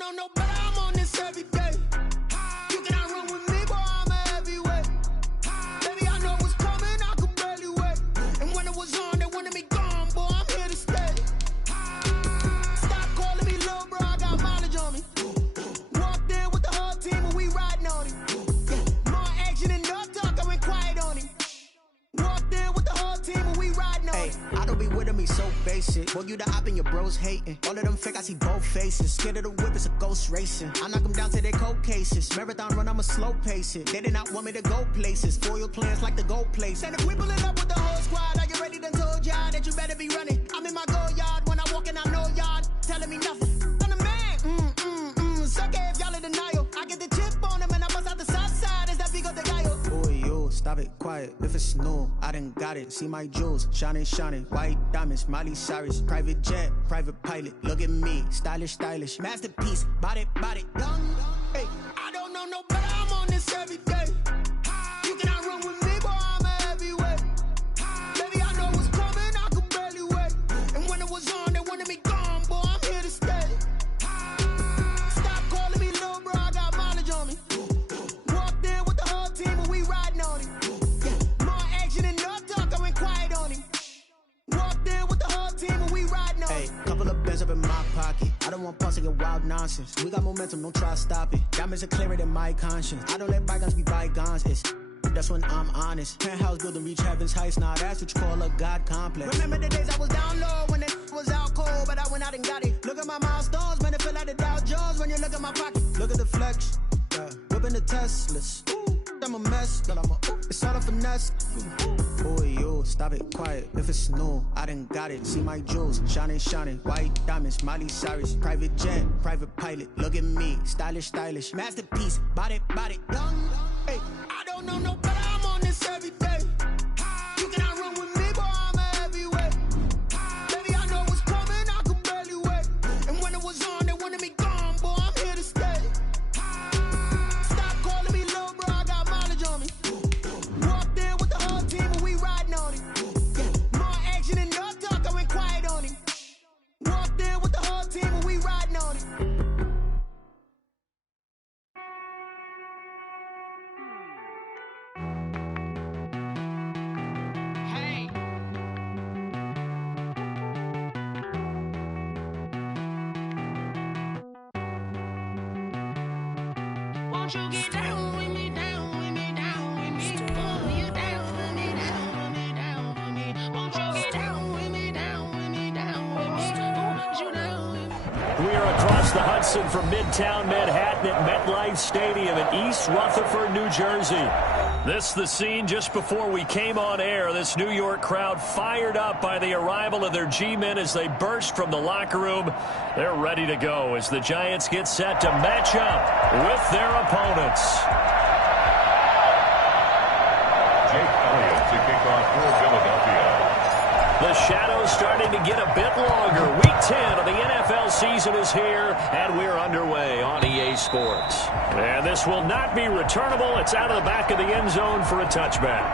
know no better, I'm on this every day. You cannot run with me, boy, I'm a heavyweight. Baby, I know what's coming, I could barely wait. And when it was on, they wanted me gone, boy, I'm here to stay. Stop calling me little bro, I got mileage on me. Walked in with the whole team and we riding on him. More action and no talk, I went quiet on him. Walked in with the whole team and we riding on him. I don't be with him, he's so basic. Boy, you the op and your bros hating. All of them fake, I see both faces. Scared of the whip, it's a ghost racing. I knock them down to their cold cases. Marathon run, I'ma slow pace it. They did not want me to go places. Foil plans like the gold place. And if we pull it up with the whole squad, are you ready? Done told y'all that you better be running. I'm in my go yard. When I walk in, I know y'all telling me nothing. I'm the man. Suck it if y'all in denial. I get the chip on him and I bust out the south side. Is that Vigo de Gallo? Boy, yo, stop it, quiet. If it's new, I done got it. See my jewels, shining, shining. White diamonds, Miley Cyrus. Private jet, private pilot. Look at me, stylish, stylish. Masterpiece, body, young. Hey, I don't know no better, I'm on this every day. You cannot run with me, boy, I'm a heavyweight. Baby, I know what's coming, I could barely wait. And when it was on, they wanted me gone, boy, I'm here to stay. Stop calling me little bro, I got mileage on me. Walked in with the whole team and we riding on him. More action and no talk, I went quiet on him. Walked in with the whole team and we riding on him. Hey, couple of bands up in my pocket. I don't want pause to get wild nonsense. We got momentum, don't try to stop it. Diamonds are clearer than my conscience. I don't let bygones be bygones. That's when I'm honest. Penthouse building reach heaven's heights. Now that's what you call a God complex. Remember the days I was down low when it was out cold, but I went out and got it. Look at my milestones, man, it feel like the Dow Jones when you look at my pocket. Look at the flex, whipping the Teslas. I'm a mess, but it's all a finesse. Boy, yo, stop it, quiet. If it's new, I done got it. See my jewels, shining, shining. White diamonds, Miley Cyrus. Private jet, private pilot. Look at me, stylish, stylish. Masterpiece, body, young. Hey, I don't know no better, I'm on this every day. You cannot run with me, boy, I'm a heavyweight. Baby, I know what's coming, I could barely wait. And when it was on, they wanted me gone, boy, I'm here to stay. Stop calling me little bro, I got mileage on me. Walked in with the whole team and we riding on him. More action and no talk, I went quiet on him. Walked in with the whole team and we riding on him. Won't you get down with me, down with me, down with me? Oh, you down with me, down with me, down with me. Won't you get down with me, down with me, down with me? Oh, you down with me? We are across the Hudson from Midtown Manhattan at MetLife Stadium in East Rutherford, New Jersey. This the scene just before we came on air. This New York crowd fired up by the arrival of their G-men as they burst from the locker room. They're ready to go as the Giants get set to match up with their opponents. Jake Elliott to kick off for Philadelphia. The shadow's starting to get a bit longer. Week 10 of the NFL season is here, and we're underway on EA Sports. And this will not be returnable. It's out of the back of the end zone for a touchback.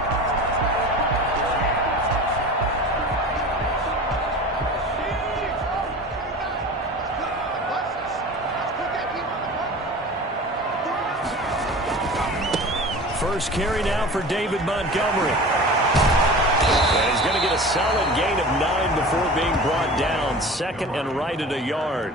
First carry now for David Montgomery. And he's going to get a solid gain of 9 before being brought down. Second and right at a yard.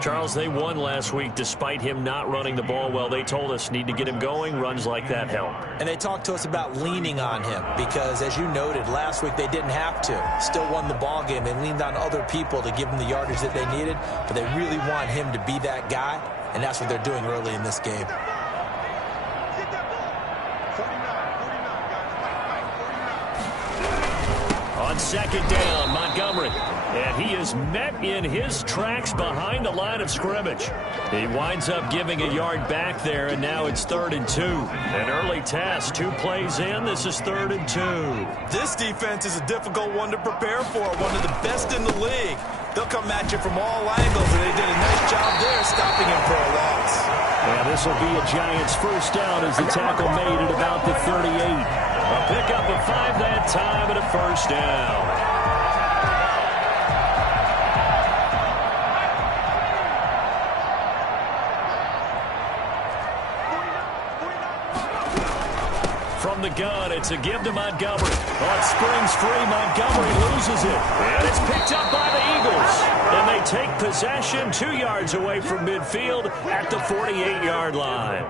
Charles, they won last week despite him not running the ball well. They told us need to get him going. Runs like that help. And they talked to us about leaning on him because, as you noted, last week they didn't have to. Still won the ball game. They leaned on other people to give them the yardage that they needed, but they really want him to be that guy, and that's what they're doing early in this game. On second down, Montgomery. And he is met in his tracks behind the line of scrimmage. He winds up giving a yard back there, and now it's 3rd and 2. An early test, 2 plays in. This is 3rd and 2. This defense is a difficult one to prepare for, one of the best in the league. They'll come at you from all angles, and they did a nice job there stopping him for a loss. And this will be a Giants first down as the tackle made at about the 38. A pickup of 5 that time and a first down. from the gun. It's a give to Montgomery. Oh, it springs free. Montgomery loses it. And it's picked up by the Eagles. And they take possession 2 yards away from midfield at the 48-yard line.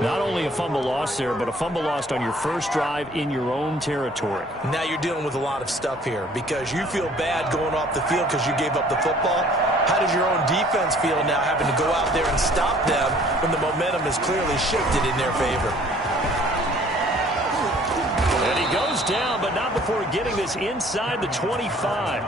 Not only a fumble loss there, but a fumble lost on your first drive in your own territory. Now you're dealing with a lot of stuff here because you feel bad going off the field because you gave up the football. How does your own defense feel now having to go out there and stop them when the momentum is clearly shifted in their favor? And he goes down, but not before getting this inside the 25.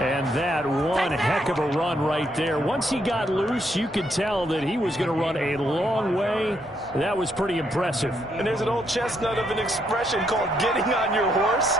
And that one heck of a run right there. Once he got loose, you could tell that he was going to run a long way. That was pretty impressive. And there's an old chestnut of an expression called getting on your horse.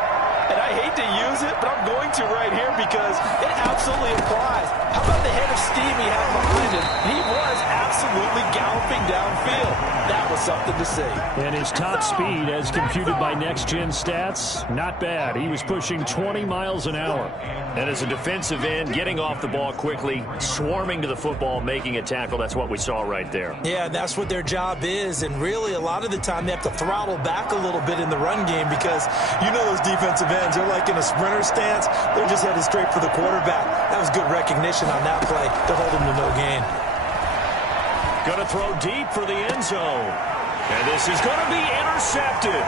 And I hate to use it, but I'm going to right here because it absolutely applies. How about the head of steam he had behind him? He was absolutely galloping downfield. That was something to see. And his top speed, as computed by Next Gen Stats, not bad. He was pushing 20 miles an hour. And as a defensive end, getting off the ball quickly, swarming to the football, making a tackle, that's what we saw right there. Yeah, that's what their job is. And really, a lot of the time, they have to throttle back a little bit in the run game because you know those defensive ends, they're like in a sprinter stance. They're just headed straight for the quarterback. That was good recognition on that play to hold him to no gain. Going to throw deep for the end zone. And this is going to be intercepted.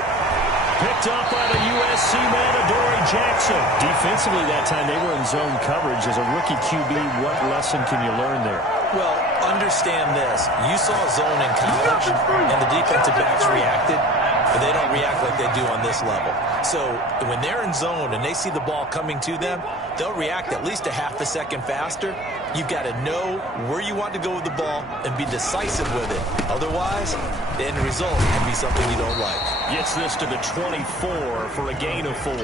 Picked up by the USC man, Adoree Jackson. Defensively that time, they were in zone coverage. As a rookie QB, what lesson can you learn there? Well, understand this. You saw zone in college, and the defensive backs reacted, but they don't react like they do on this level. So when they're in zone and they see the ball coming to them, they'll react at least a half a second faster. You've got to know where you want to go with the ball and be decisive with it. Otherwise, the end result can be something you don't like. Gets this to the 24 for a gain of 4.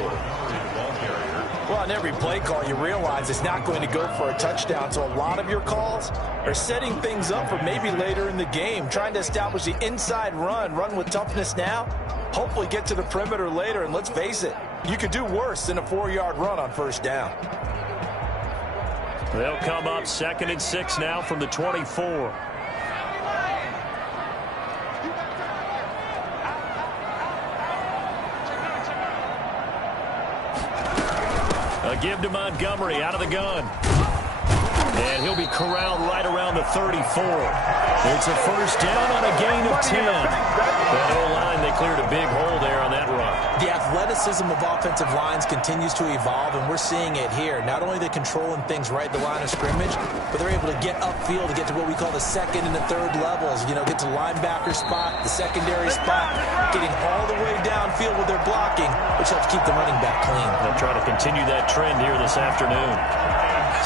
Well, on every play call, you realize it's not going to go for a touchdown. So a lot of your calls are setting things up for maybe later in the game, trying to establish the inside run with toughness now, hopefully get to the perimeter later. And let's face it, you could do worse than a 4-yard run on first down. They'll come up 2nd and 6 now from the 24. A give to Montgomery out of the gun. And he'll be corralled right around the 34. It's a first down on a gain of 10. That O-line, they cleared a big hole there on that run. The athleticism of offensive lines continues to evolve, and we're seeing it here. Not only are they controlling things right at the line of scrimmage, but they're able to get upfield to get to what we call the second and the third levels. You know, get to linebacker spot, the secondary spot, getting all the way downfield with their blocking, which helps keep the running back clean. They'll try to continue that trend here this afternoon.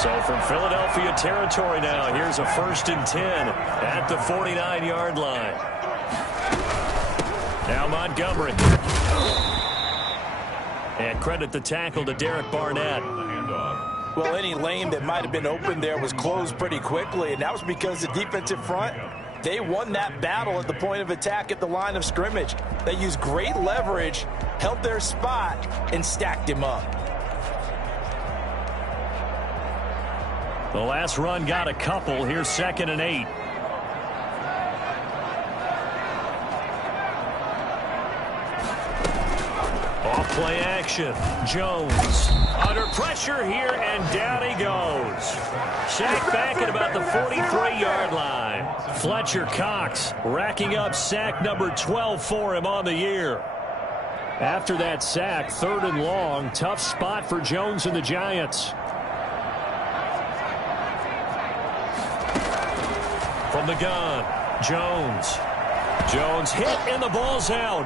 So from Philadelphia territory now, here's a 1st and 10 at the 49-yard line. Now Montgomery. And credit the tackle to Derek Barnett. Well, any lane that might have been open there was closed pretty quickly, and that was because the defensive front, they won that battle at the point of attack at the line of scrimmage. They used great leverage, held their spot, and stacked him up. The last run got a couple. Here's 2nd and 8. Off play action. Jones under pressure here, and down he goes. Sacked back at about the 43-yard line. Fletcher Cox racking up sack number 12 for him on the year. After that sack, 3rd and long. Tough spot for Jones and the Giants. From the gun, Jones. Jones hit, and the ball's out.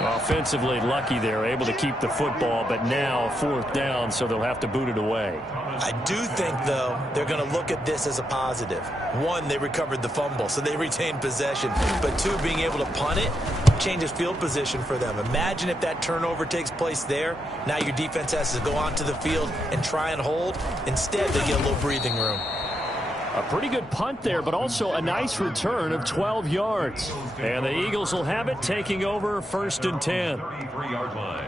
Offensively lucky there, able to keep the football, but now 4th down, so they'll have to boot it away. I do think, though, they're going to look at this as a positive. 1, they recovered the fumble, so they retained possession. But 2, being able to punt it changes field position for them. Imagine if that turnover takes place there. Now your defense has to go onto the field and try and hold. Instead, they get a little breathing room. A pretty good punt there, but also a nice return of 12 yards. And the Eagles will have it, taking over 1st and 10. 33-yard line.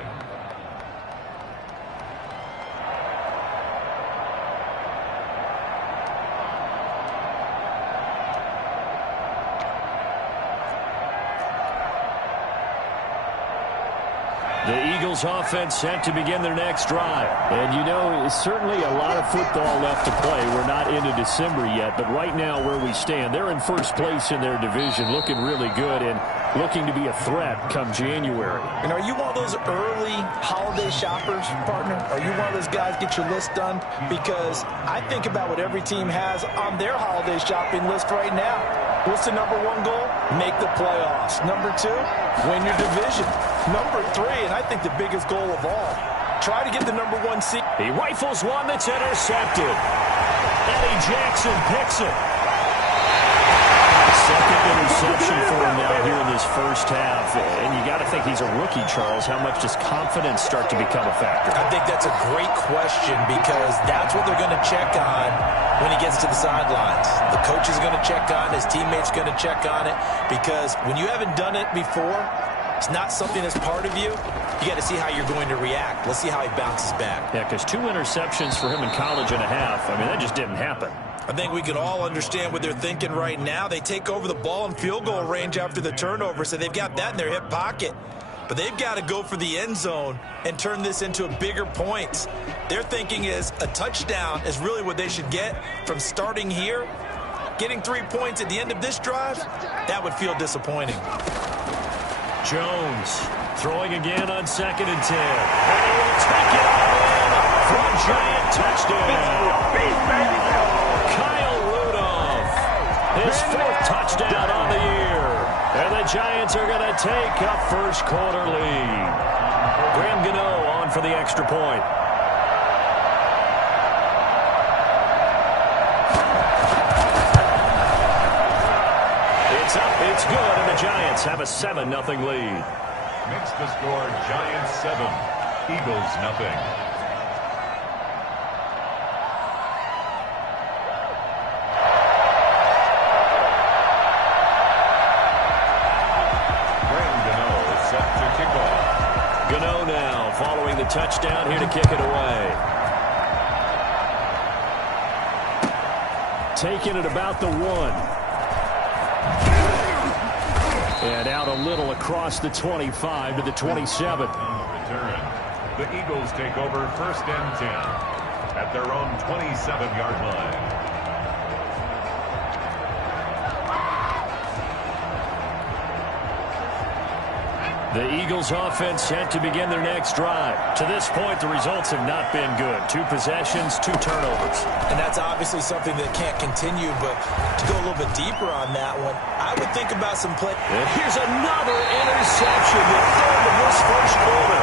The Eagles offense set to begin their next drive. And you know, it's certainly a lot of football left to play. We're not into December yet, but right now where we stand, they're in first place in their division, looking really good and looking to be a threat come January. And are you one of those early holiday shoppers, partner? Are you one of those guys get your list done? Because I think about what every team has on their holiday shopping list right now. What's the number one goal? Make the playoffs. Number two, win your division. Number three, and I think the biggest goal of all, try to get the number one seed. He rifles one that's intercepted. Eddie Jackson picks it. Second interception for him now here in this first half. And you got to think he's a rookie, Charles. How much does confidence start to become a factor? I think that's a great question because that's what they're going to check on when he gets to the sidelines. The coach is going to check on it. His teammates going to check on it because when you haven't done it before, it's not something that's part of you. You got to see how you're going to react. Let's see how he bounces back. Yeah, because 2 interceptions for him in college and a half. I mean, that just didn't happen. I think we can all understand what they're thinking right now. They take over the ball in field goal range after the turnover, so they've got that in their hip pocket. But they've got to go for the end zone and turn this into a bigger points. Their thinking is a touchdown is really what they should get from starting here. Getting 3 points at the end of this drive, that would feel disappointing. Jones throwing again on 2nd and 10. And he will take it all in for a giant touchdown. Kyle Rudolph, his 4th touchdown on the year. And the Giants are going to take a first quarter lead. Graham Gano on for the extra point. It's up, it's good, and the Giants have a 7-0 lead. Makes the score Giants 7, Eagles nothing. Gano now following the touchdown here to kick it away. Taking it about the 1. And out a little across the 25 to the 27. Return. The Eagles take over 1st and 10 at their own 27-yard line. The Eagles offense set to begin their next drive. To this point, the results have not been good. 2 possessions, 2 turnovers. And that's obviously something that can't continue, but to go a little bit deeper on that one, I would think about some play. And here's another interception, the 3rd of this first quarter.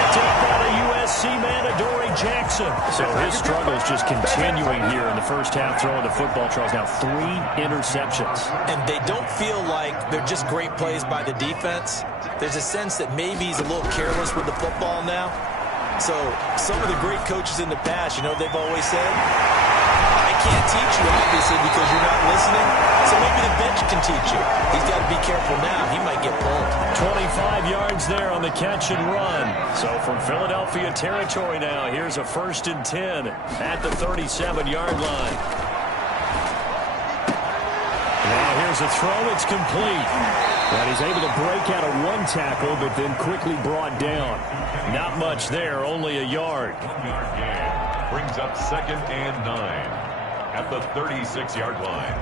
Picked up by the USC man, Adoree Jackson. So his struggle is just continuing here in the first half throwing the football, Charles. Now 3 interceptions. And they don't feel like they're just great plays by the defense. There's a sense that maybe he's a little careless with the football now. So some of the great coaches in the past, you know, they've always said, I can't teach you, obviously, because you're not listening. So maybe the bench can teach you. He's got to be careful now. He might get pulled. 25 yards there on the catch and run. So from Philadelphia territory now, here's a 1st and 10 at the 37-yard line. Now here's a throw. It's complete. And he's able to break out of 1 tackle, but then quickly brought down. Not much there, only a yard. 1-yard gain brings up 2nd and 9 at the 36-yard line.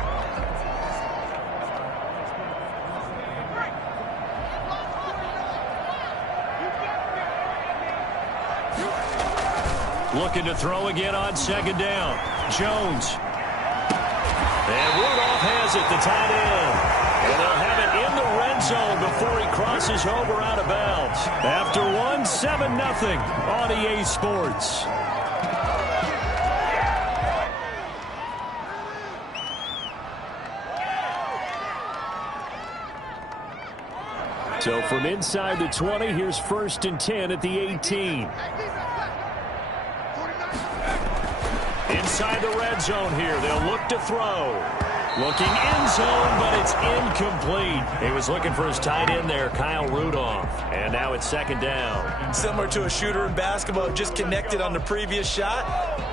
Looking to throw again on 2nd down. Jones. And Rudolph has it, the tight end. And they'll have it in the red zone before he crosses over out of bounds. After 1, 7-0 on EA Sports. So from inside the 20, here's 1st and 10 at the 18. Inside the red zone here, they'll look to throw. Looking end zone, but it's incomplete. He was looking for his tight end there, Kyle Rudolph. And now it's 2nd down. Similar to a shooter in basketball, just connected on the previous shot.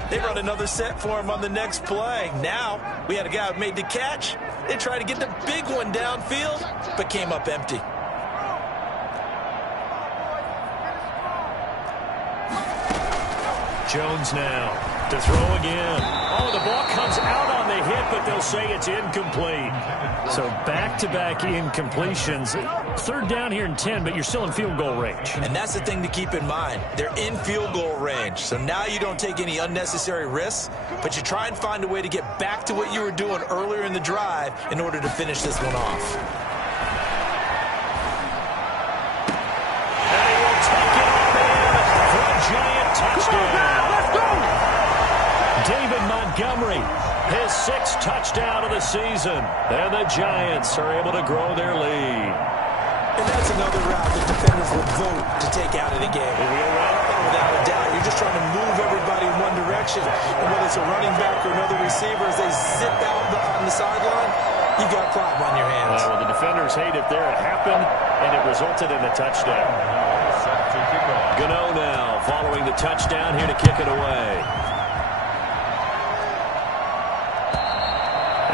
They run another set for him on the next play. Now, we had a guy who made the catch. They tried to get the big one downfield, but came up empty. Jones now to throw again. Oh, the ball comes out on the hit, but they'll say it's incomplete. So back-to-back incompletions. Third down here and 10, but you're still in field goal range. And that's the thing to keep in mind. They're in field goal range. So now you don't take any unnecessary risks, but you try and find a way to get back to what you were doing earlier in the drive in order to finish this one off. And he will take it on in for a giant touchdown. Let's go! David Montgomery, his 6th touchdown of the season. And the Giants are able to grow their lead. And that's another route that defenders would vote to take out of the game. Without a doubt, you're just trying to move everybody in one direction. And whether it's a running back or another receiver, as they zip out on the sideline, you've got a problem on your hands. Well, the defenders hate it there. It happened, and it resulted in a touchdown. Gano now following the touchdown here to kick it away.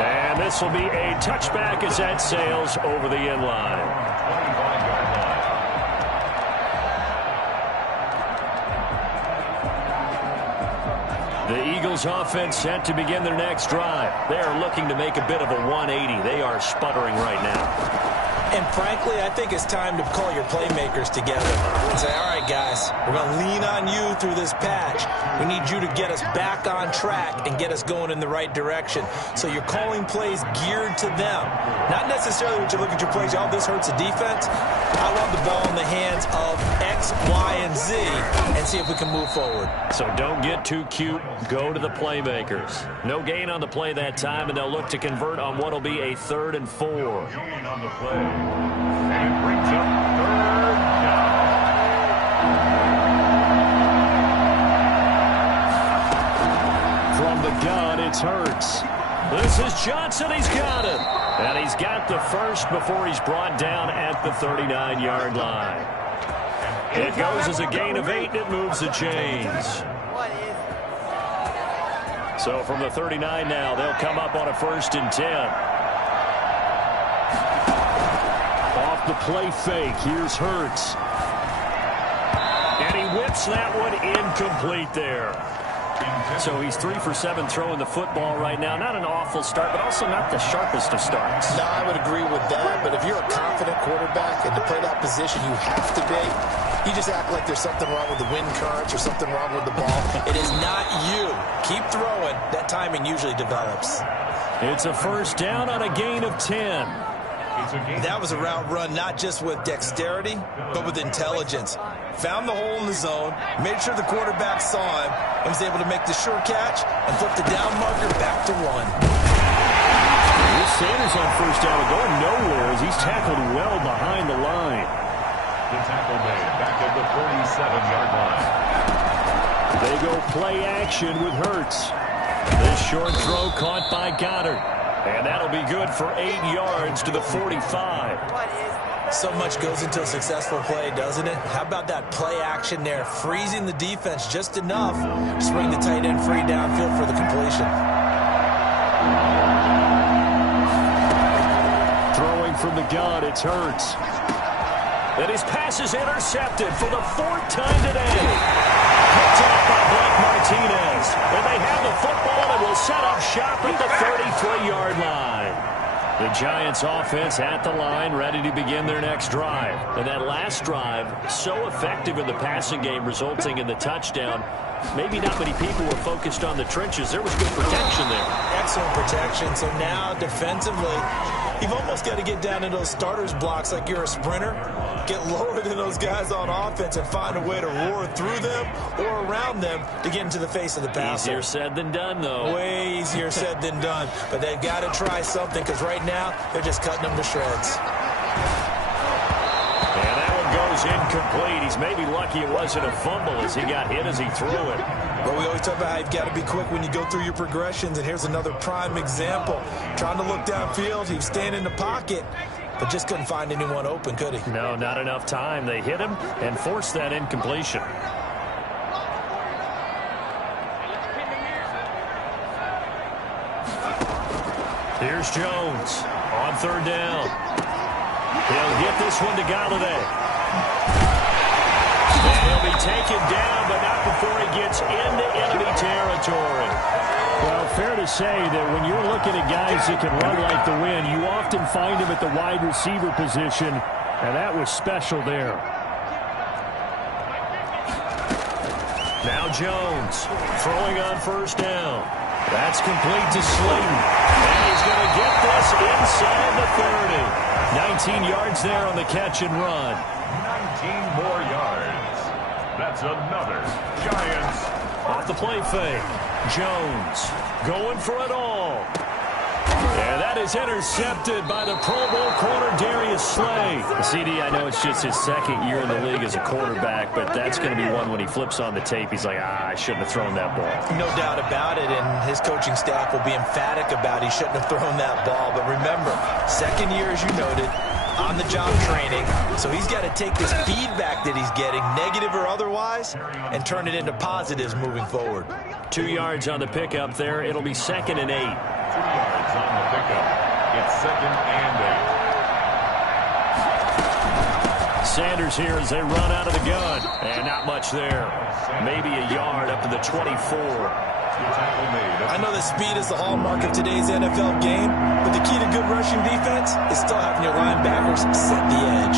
And this will be a touchback as that sails over the end line. 25-yard line. The Eagles offense set to begin their next drive. They are looking to make a bit of a 180. They are sputtering right now. And frankly, I think it's time to call your playmakers together and say, all right, guys, we're going to lean on you through this patch. We need you to get us back on track and get us going in the right direction. So you're calling plays geared to them. Not necessarily when you look at your plays, oh, this hurts the defense. I want the ball in the hands of X, Y, and Z and see if we can move forward. So don't get too cute. Go to the playmakers. No gain on the play that time, and they'll look to convert on what will be a 3rd and 4. Gain on the play. And it brings up 3rd down. From the gun, it's Hurts. This is Johnson. He's got it. And he's got the first before he's brought down at the 39-yard line. It goes as a gain of 8, and it moves the chains. So from the 39 now, they'll come up on a 1st and 10. Off the play fake, here's Hurts. And he whips that one incomplete there. So he's 3 for 7 throwing the football right now. Not an awful start, but also not the sharpest of starts. No, I would agree with that. But if you're a confident quarterback and to play that position, you have to be. You just act like there's something wrong with the wind currents or something wrong with the ball. It is not you. Keep throwing. That timing usually develops. It's a 1st down on a gain of 10. That was a route run not just with dexterity, but with intelligence. Found the hole in the zone, made sure the quarterback saw him, and was able to make the sure catch and flip the down marker back to 1. Here's Sanders on 1st down, going nowhere as he's tackled well behind the line. The tackle made back at the 47-yard line. They go play action with Hurts. This short throw caught by Goddard. And that'll be good for 8 yards to the 45. So much goes into a successful play, doesn't it? How about that play action there, freezing the defense just enough to bring the tight end free downfield for the completion. Throwing from the gun, it's Hurts. And his pass is intercepted for the 4th time today. Picked up by Blake Martinez. And they have the football and will set up shop at the 33-yard line. The Giants offense at the line, ready to begin their next drive. And that last drive, so effective in the passing game, resulting in the touchdown. Maybe not many people were focused on the trenches. There was good protection there. Excellent protection. So now, defensively, you've almost got to get down in those starters blocks like you're a sprinter. Get lower than those guys on offense and find a way to roar through them or around them to get into the face of the passer. Easier said than done, though. Way easier said than done. But they've got to try something because right now they're just cutting them to shreds. And that one goes incomplete. He's maybe lucky it wasn't a fumble as he got hit as he threw it. But we always talk about how you've got to be quick when you go through your progressions, and here's another prime example. Trying to look downfield, he was standing in the pocket, but just couldn't find anyone open, could he? No, not enough time. They hit him and forced that incompletion. Here's Jones on 3rd down. He'll get this one to Galladay. And he'll be taken down, but not before he gets into enemy territory. Well, fair to say that when you're looking at guys that can run like the wind, you often find them at the wide receiver position, and that was special there. Now Jones throwing on first down. That's complete to Slayton. And he's going to get this inside the 30. 19 yards there on the catch and run. 19 more yards. That's another Giants. Off the play fake. Jones going for it all. And that is intercepted by the Pro Bowl corner Darius Slay. CD, I know it's just his second year in the league as a quarterback, but that's going to be one when he flips on the tape, he's like, I shouldn't have thrown that ball. No doubt about it, and his coaching staff will be emphatic about he shouldn't have thrown that ball. But remember, second year, as you noted, on-the-job training, so he's got to take this feedback that he's getting, negative or otherwise, and turn it into positives moving forward. 2 yards on the pickup there. It'll be 2nd and 8. 2 yards on the pickup. It's 2nd and 8. Sanders here as they run out of the gun. And not much there. Maybe a yard up to the 24. I know that speed is the hallmark of today's NFL game, but the key to good rushing defense is still having your linebackers set the edge.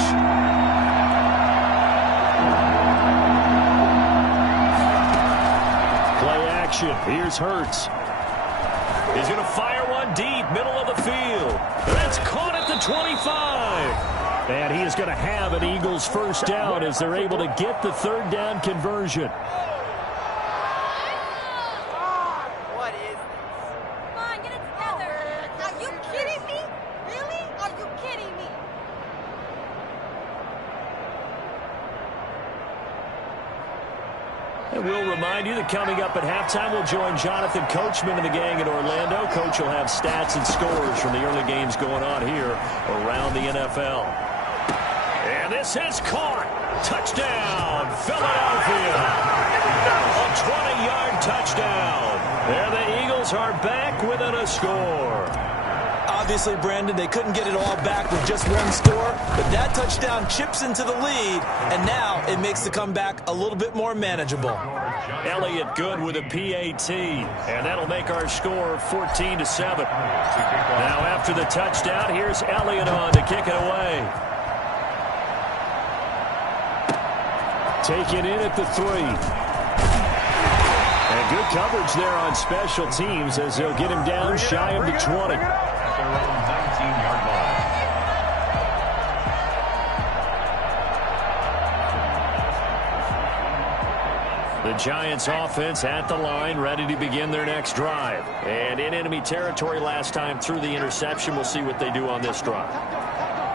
Play action. Here's Hurts. He's going to fire one deep, middle of the field. That's caught at the 25. And he is going to have an Eagles first down as they're able to get the third down conversion. What is this? Come on, get it together. Are you kidding me? Really? Are you kidding me? And we'll remind you that coming up at halftime, we'll join Jonathan Coachman and the gang in Orlando. Coach will have stats and scores from the early games going on here around the NFL. And this is caught. Touchdown, Philadelphia. A 20-yard touchdown. There the Eagles are back within a score. Obviously, Brandon, they couldn't get it all back with just one score, but that touchdown chips into the lead, and now it makes the comeback a little bit more manageable. Elliott good with a PAT, and that'll make our score 14-7. Now after the touchdown, here's Elliott on to kick it away. Taken in at the 3. And good coverage there on special teams as they'll get him down shy of the 20. At their own 19-yard line. The Giants offense at the line, ready to begin their next drive. And in enemy territory last time through the interception. We'll see what they do on this drive.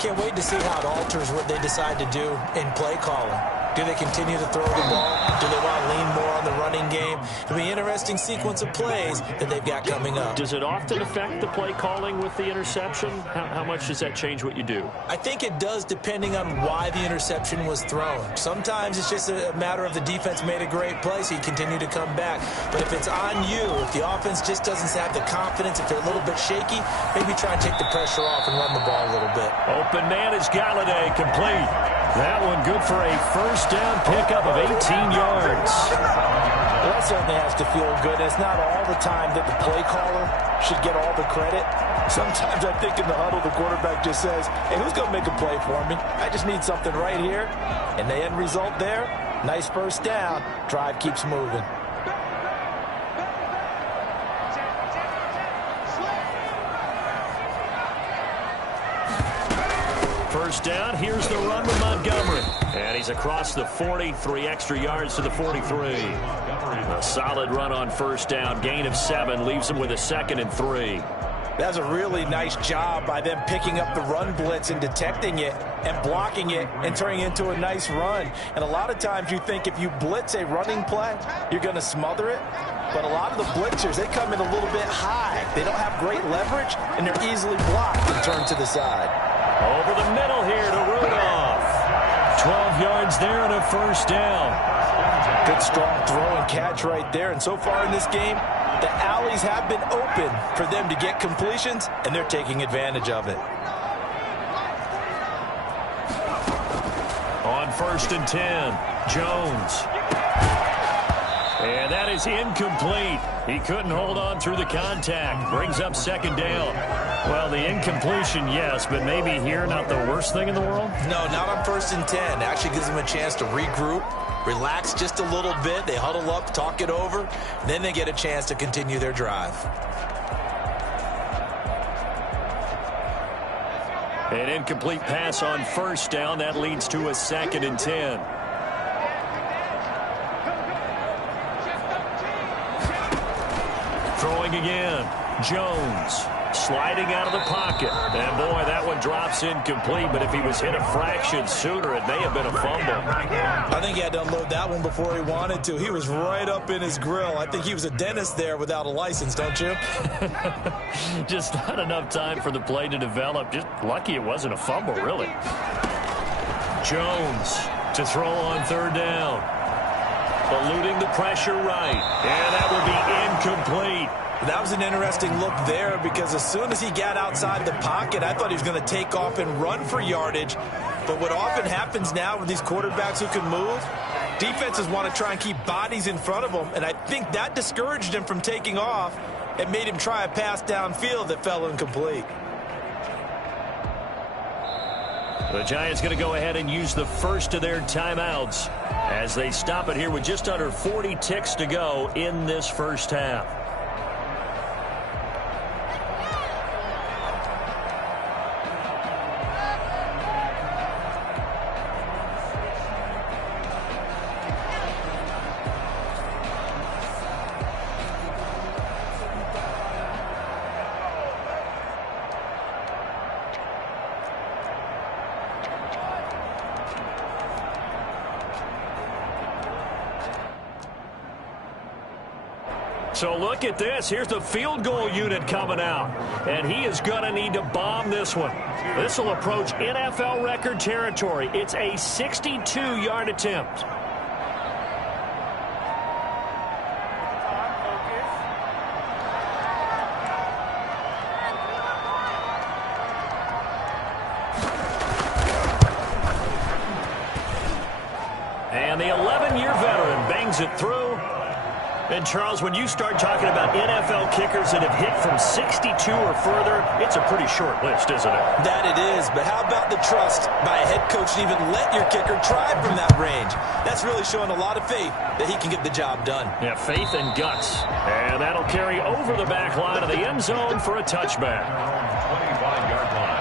Can't wait to see how it alters what they decide to do in play calling. Do they continue to throw the ball? Do they want to lean more on the running game? It'll be an interesting sequence of plays that they've got coming up. Does it often affect the play calling with the interception? How much does that change what you do? I think it does depending on why the interception was thrown. Sometimes it's just a matter of the defense made a great play, so you continue to come back. But if it's on you, if the offense just doesn't have the confidence, if they're a little bit shaky, maybe try and take the pressure off and run the ball a little bit. Open man is Galladay, complete. That one good for a first down pickup of 18 yards. Well, that certainly has to feel good. It's not all the time that the play caller should get all the credit. Sometimes I think in the huddle, the quarterback just says, hey, who's going to make a play for me? I just need something right here. And the end result there, nice first down. Drive keeps moving. First down, here's the run with Montgomery. And he's across the 40, 3 extra yards to the 43. A solid run on first down, gain of 7, leaves him with a 2nd and 3. That's a really nice job by them picking up the run blitz and detecting it and blocking it and turning it into a nice run. And a lot of times you think if you blitz a running play, you're going to smother it. But a lot of the blitzers, they come in a little bit high. They don't have great leverage, and they're easily blocked and turned to the side. Over the middle here to Rudolph. 12 yards there and a first down. Good strong throw and catch right there. And so far in this game, the alleys have been open for them to get completions, and they're taking advantage of it. On 1st and 10. Jones. And that is incomplete. He couldn't hold on through the contact. Brings up 2nd down. Well, the incompletion, yes, but maybe here not the worst thing in the world? No, not on 1st and 10. Actually gives them a chance to regroup, relax just a little bit. They huddle up, talk it over. Then they get a chance to continue their drive. An incomplete pass on 1st down. That leads to a 2nd and 10. Throwing again. Jones sliding out of the pocket. And, boy, that one drops incomplete. But if he was hit a fraction sooner, it may have been a fumble. I think he had to unload that one before he wanted to. He was right up in his grill. I think he was a dentist there without a license, don't you? Just not enough time for the play to develop. Just lucky it wasn't a fumble, really. Jones to throw on 3rd down. Eluding the pressure right. And that will be incomplete. That was an interesting look there because as soon as he got outside the pocket, I thought he was going to take off and run for yardage. But what often happens now with these quarterbacks who can move, defenses want to try and keep bodies in front of them. And I think that discouraged him from taking off and made him try a pass downfield that fell incomplete. The Giants going to go ahead and use the first of their timeouts as they stop it here with just under 40 ticks to go in this first half. So look at this. Here's the field goal unit coming out. And he is going to need to bomb this one. This will approach NFL record territory. It's a 62-yard attempt. And the 11-year veteran bangs it through. And, Charles, when you start talking about NFL kickers that have hit from 62 or further, it's a pretty short list, isn't it? That it is, but how about the trust by a head coach to even let your kicker try from that range? That's really showing a lot of faith that he can get the job done. Yeah, faith and guts. And that'll carry over the back line of the end zone for a touchback. 25-yard line.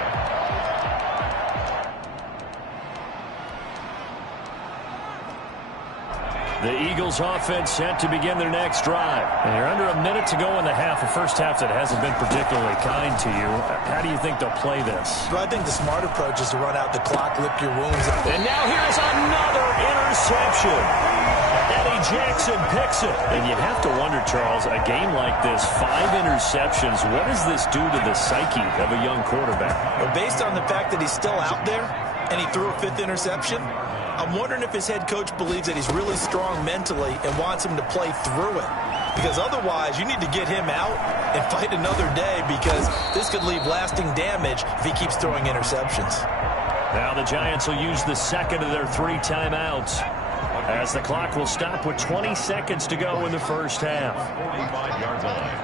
The Eagles offense set to begin their next drive. And you're under a minute to go in the half, a first half that hasn't been particularly kind to you. How do you think they'll play this? Well, I think the smart approach is to run out the clock, lick your wounds. And now here's another interception. Eddie Jackson picks it. And you have to wonder, Charles, a game like this, 5 interceptions, what does this do to the psyche of a young quarterback? Well, based on the fact that he's still out there and he threw a 5th interception, I'm wondering if his head coach believes that he's really strong mentally and wants him to play through it. Because otherwise, you need to get him out and fight another day because this could leave lasting damage if he keeps throwing interceptions. Now the Giants will use the second of their 3 timeouts as the clock will stop with 20 seconds to go in the first half. 45-yard line.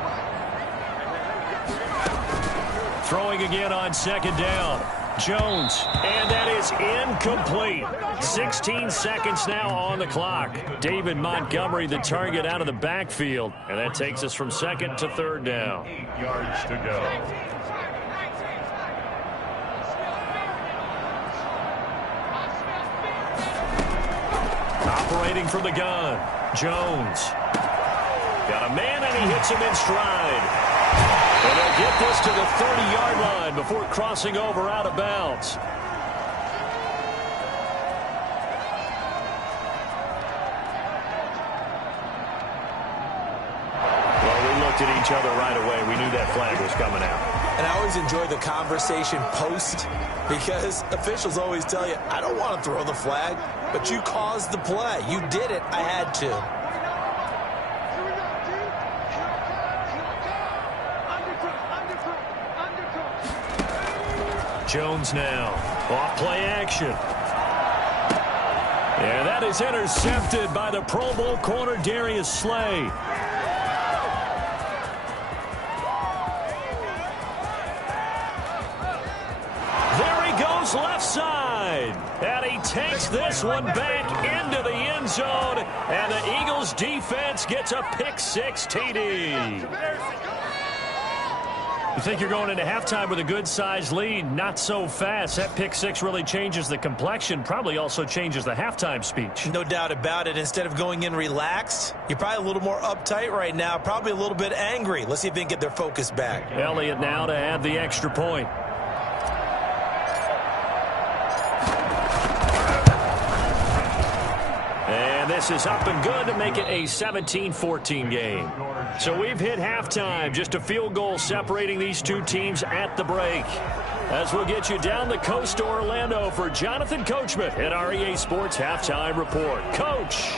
Throwing again on 2nd down. Jones, and that is incomplete. 16 seconds now on the clock. David Montgomery, the target out of the backfield, and that takes us from 2nd to 3rd down. 8 yards to go. Operating from the gun, Jones. Got a man, and he hits him in stride. And they'll get this to the 30-yard line before crossing over out of bounds. Well, we looked at each other right away. We knew that flag was coming out. And I always enjoy the conversation post because officials always tell you, I don't want to throw the flag, but you caused the play. You did it. I had to. Jones now, off play action. And that is intercepted by the Pro Bowl corner, Darius Slay. There he goes left side. And he takes this one back into the end zone. And the Eagles defense gets a pick six TD. You think you're going into halftime with a good-sized lead? Not so fast. That pick six really changes the complexion, probably also changes the halftime speech. No doubt about it. Instead of going in relaxed, you're probably a little more uptight right now, probably a little bit angry. Let's see if they can get their focus back. Elliott now to add the extra point. And this is up and good to make it a 17-14 game. So we've hit halftime. Just a field goal separating these two teams at the break. As we'll get you down the coast to Orlando for Jonathan Coachman at our EA Sports Halftime Report. Coach.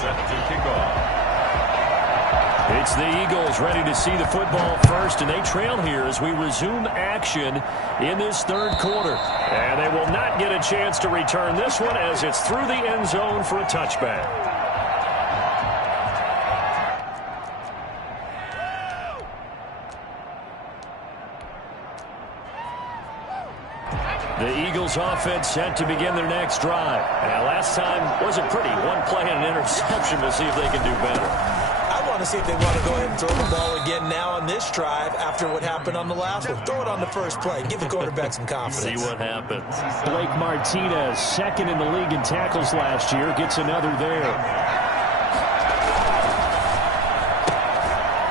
Set to kick off. It's the Eagles ready to see the football first, and they trail here as we resume action in this third quarter. And they will not get a chance to return this one as it's through the end zone for a touchback. The Eagles offense set to begin their next drive. And last time wasn't pretty. One play and an interception. We'll see if they can do better. I want to see if they want to go ahead and throw the ball again now on this drive after what happened on the last one. Throw it on the first play. Give the quarterback some confidence. See what happens. Blake Martinez, second in the league in tackles last year, gets another there.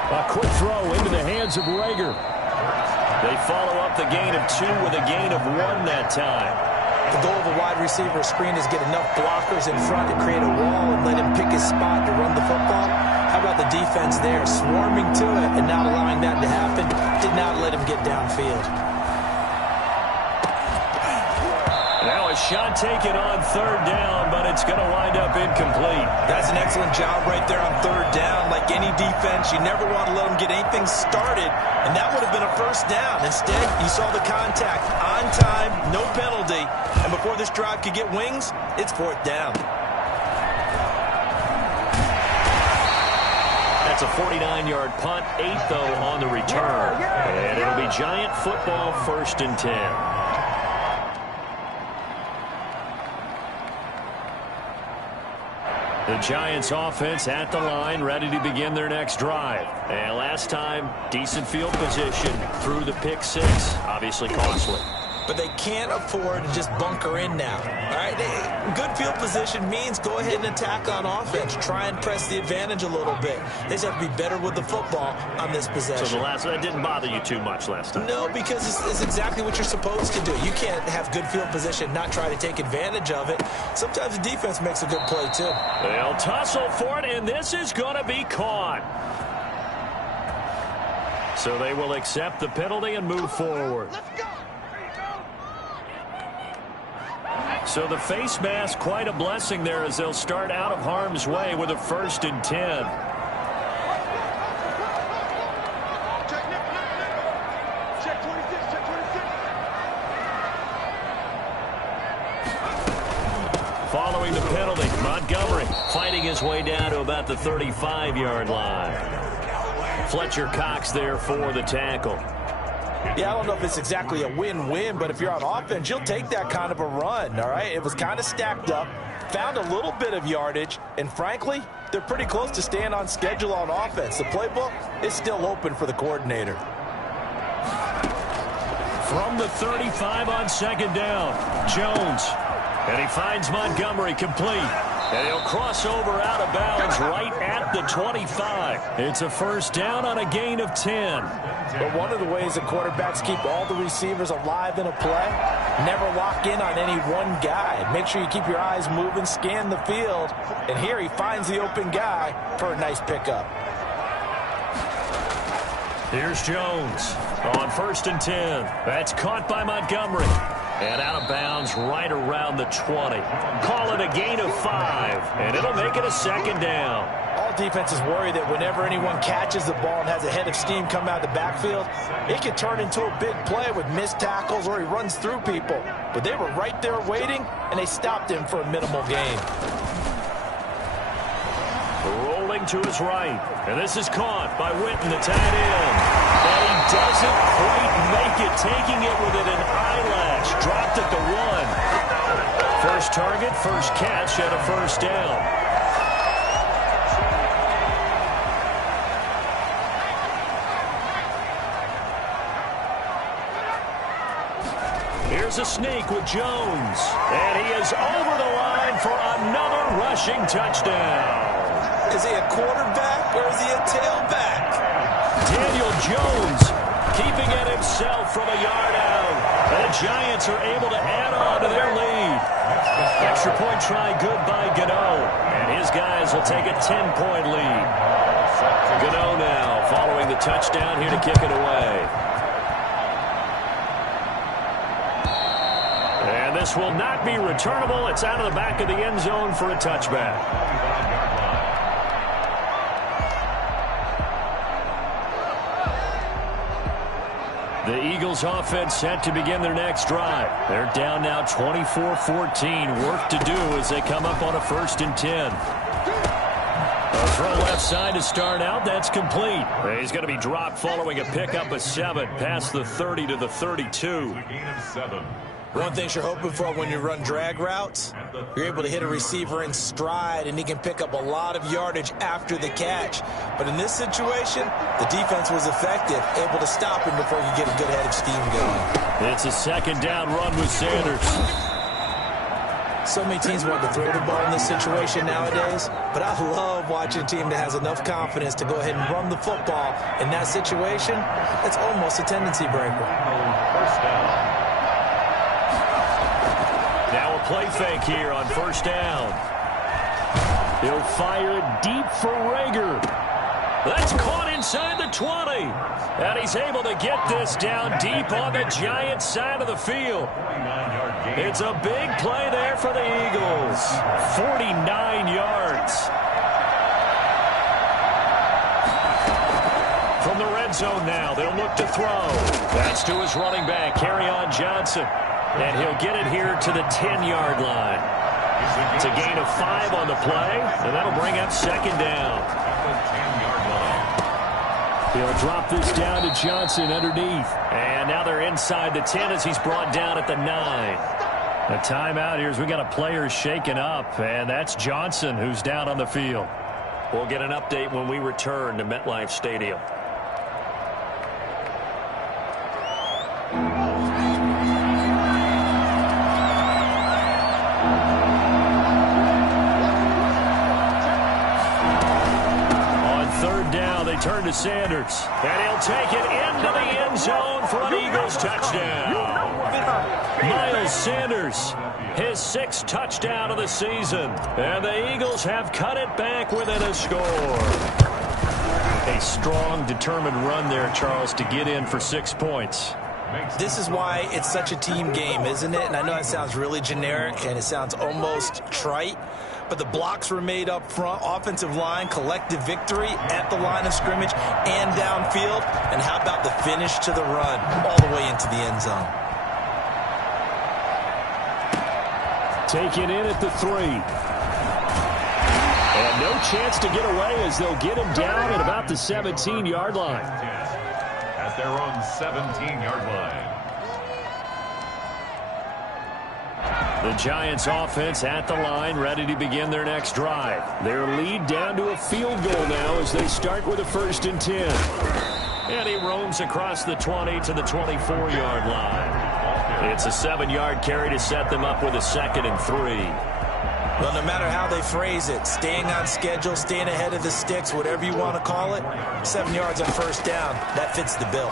A quick throw into the hands of Rager. They follow up the gain of 2 with a gain of 1 that time. The goal of a wide receiver screen is get enough blockers in front to create a wall and let him pick his spot to run the football. How about the defense there, swarming to it and not allowing that to happen? Did not let him get downfield. Now a shot taken on third down, but it's going to wind up incomplete. That's an excellent job right there on third down. Like any defense, you never want to let them get anything started, and that would have been a first down. Instead, you saw the contact on time, no penalty, and before this drive could get wings, it's fourth down. That's a 49-yard punt, 8 though on the return, and it'll be Giant football, 1st and 10. The Giants offense at the line, ready to begin their next drive. And last time, decent field position through the pick six. Obviously costly. But they can't afford to just bunker in now. All right, good field position means go ahead and attack on offense. Try and press the advantage a little bit. They just have to be better with the football on this possession. So that didn't bother you too much last time? No, because it's exactly what you're supposed to do. You can't have good field position, not try to take advantage of it. Sometimes the defense makes a good play too. They'll tussle for it, and this is going to be caught. So they will accept the penalty and move forward. So the face mask, quite a blessing there as they'll start out of harm's way with a 1st and 10. Following the penalty, Montgomery fighting his way down to about the 35-yard line. Fletcher Cox there for the tackle. Yeah, I don't know if it's exactly a win-win, but if you're on offense, you'll take that kind of a run, all right? It was kind of stacked up, found a little bit of yardage, and frankly, they're pretty close to staying on schedule on offense. The playbook is still open for the coordinator. From the 35 on 2nd down, Jones. And he finds Montgomery complete. And he'll cross over out of bounds right at the 25. It's a 1st down on a gain of 10. But one of the ways that quarterbacks keep all the receivers alive in a play, never lock in on any one guy. Make sure you keep your eyes moving, scan the field. And here he finds the open guy for a nice pickup. Here's Jones on 1st and 10. That's caught by Montgomery. And out of bounds right around the 20. Call it a gain of 5, and it'll make it a 2nd down. All All defenses worry that whenever anyone catches the ball and has a head of steam come out of the backfield, it can turn into a big play with missed tackles or he runs through people. But they were right there waiting, and they stopped him for a minimal gain. Rolling to his right, and this is caught by Witten, the tight end. And he doesn't quite make it, taking it within an eyelash. Dropped at the 1. First target, first catch, and a first down. Here's a sneak with Jones, and he is over the line for another rushing touchdown. Is he a quarterback or is he a tailback? Daniel Jones keeping it himself from a yard out. And the Giants are able to add on to their lead. Extra point try good by Gano. And his guys will take a 10-point lead. Gano now following the touchdown here to kick it away. And this will not be returnable. It's out of the back of the end zone for a touchback. The Eagles offense set to begin their next drive. They're down now 24-14. Work to do as they come up on a 1st and 10. A throw left side to start out. That's complete. He's going to be dropped following a pickup of 7 past the 30 to the 32. One thing you're hoping for when you run drag routes, you're able to hit a receiver in stride, and he can pick up a lot of yardage after the catch. But in this situation, the defense was effective, able to stop him before you get a good head of steam going. It's a 2nd down run with Sanders. So many teams want to throw the ball in this situation nowadays, but I love watching a team that has enough confidence to go ahead and run the football. In that situation, it's almost a tendency breaker. First down. Now a play fake here on 1st down. He'll fire it deep for Rager. That's caught inside the 20. And he's able to get this down deep on the Giants side of the field. It's a big play there for the Eagles. 49 yards. From the red zone now, they'll look to throw. That's to his running back, Kerryon Johnson. And he'll get it here to the 10-yard line. It's a gain of 5 on the play, and that'll bring up 2nd down. He'll drop this down to Johnson underneath. And now they're inside the 10 as he's brought down at the 9. A timeout here as we got a player shaken up, and that's Johnson who's down on the field. We'll get an update when we return to MetLife Stadium. Turn to Sanders, and he'll take it into the end zone for an Eagles touchdown. Miles Sanders, his 6th touchdown of the season, and the Eagles have cut it back within a score. A strong, determined run there, Charles, to get in for 6 points. This is why it's such a team game, isn't it? And I know it sounds really generic, and it sounds almost trite, but the blocks were made up front, offensive line, collective victory at the line of scrimmage and downfield. And how about the finish to the run all the way into the end zone? Taken in at the 3. And no chance to get away as they'll get him down at about the 17-yard line. At their own 17-yard line. The Giants offense at the line, ready to begin their next drive. Their lead down to a field goal now as they start with a 1st and 10. And he roams across the 20 to the 24-yard line. It's a 7-yard carry to set them up with a 2nd and 3. Well, no matter how they phrase it, staying on schedule, staying ahead of the sticks, whatever you want to call it, 7 yards on 1st down, that fits the bill.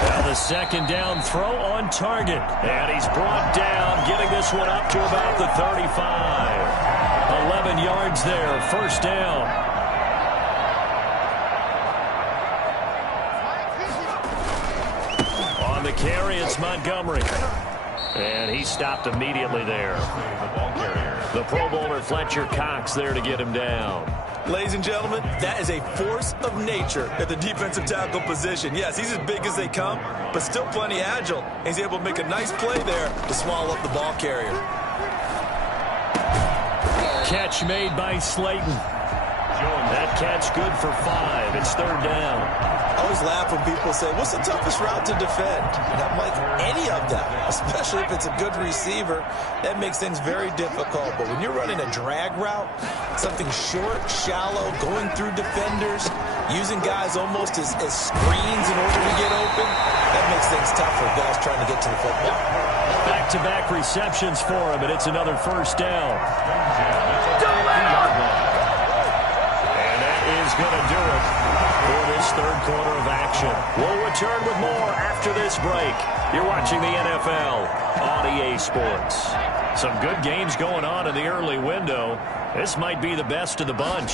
Well, the 2nd down throw on target. And he's brought down, getting this one up to about the 35. 11 yards there, 1st down. On the carry, it's Montgomery. And he stopped immediately there. The Pro Bowler for Fletcher Cox there to get him down. Ladies and gentlemen, that is a force of nature at the defensive tackle position. Yes, he's as big as they come, but still plenty agile. He's able to make a nice play there to swallow up the ball carrier. Catch made by Slayton. That catch good for 5. It's 3rd down. I always laugh when people say, what's the toughest route to defend? And I'm like, any of them, especially if it's a good receiver. That makes things very difficult. But when you're running a drag route, something short, shallow, going through defenders, using guys almost as screens in order to get open, that makes things tough for guys trying to get to the football. Back-to-back receptions for him, and it's another 1st down. Is going to do it for this 3rd quarter of action. We'll return with more after this break. You're watching the NFL on EA Sports. Some good games going on in the early window. This might be the best of the bunch.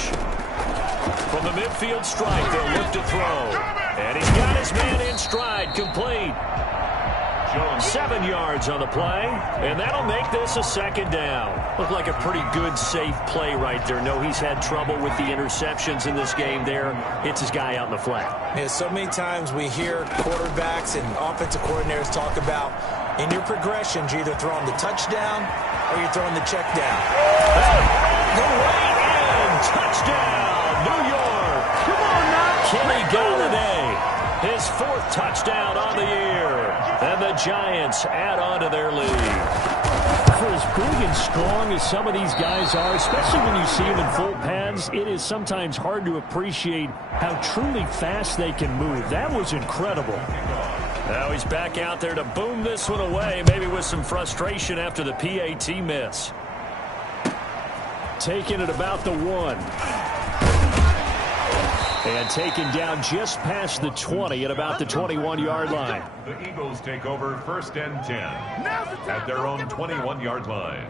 From the midfield stripe, they'll look to throw. And he's got his man in stride, complete. 7 yards on the play, and that'll make this a 2nd down. Looked like a pretty good, safe play right there. No, he's had trouble with the interceptions in this game there. Hits his guy out in the flat. Yeah, so many times we hear quarterbacks and offensive coordinators talk about in your progressions, you're either throwing the touchdown or you're throwing the check down. The way in, touchdown, New York. Come on now. Kenny Galladay. His 4th touchdown on the year. And the Giants add on to their lead. For as big and strong as some of these guys are, especially when you see them in full pads, it is sometimes hard to appreciate how truly fast they can move. That was incredible. Now he's back out there to boom this one away, maybe with some frustration after the PAT miss. Taking it about the 1. And taken down just past the 20 at about the 21-yard line. The Eagles take over 1st and 10 at their own 21-yard line.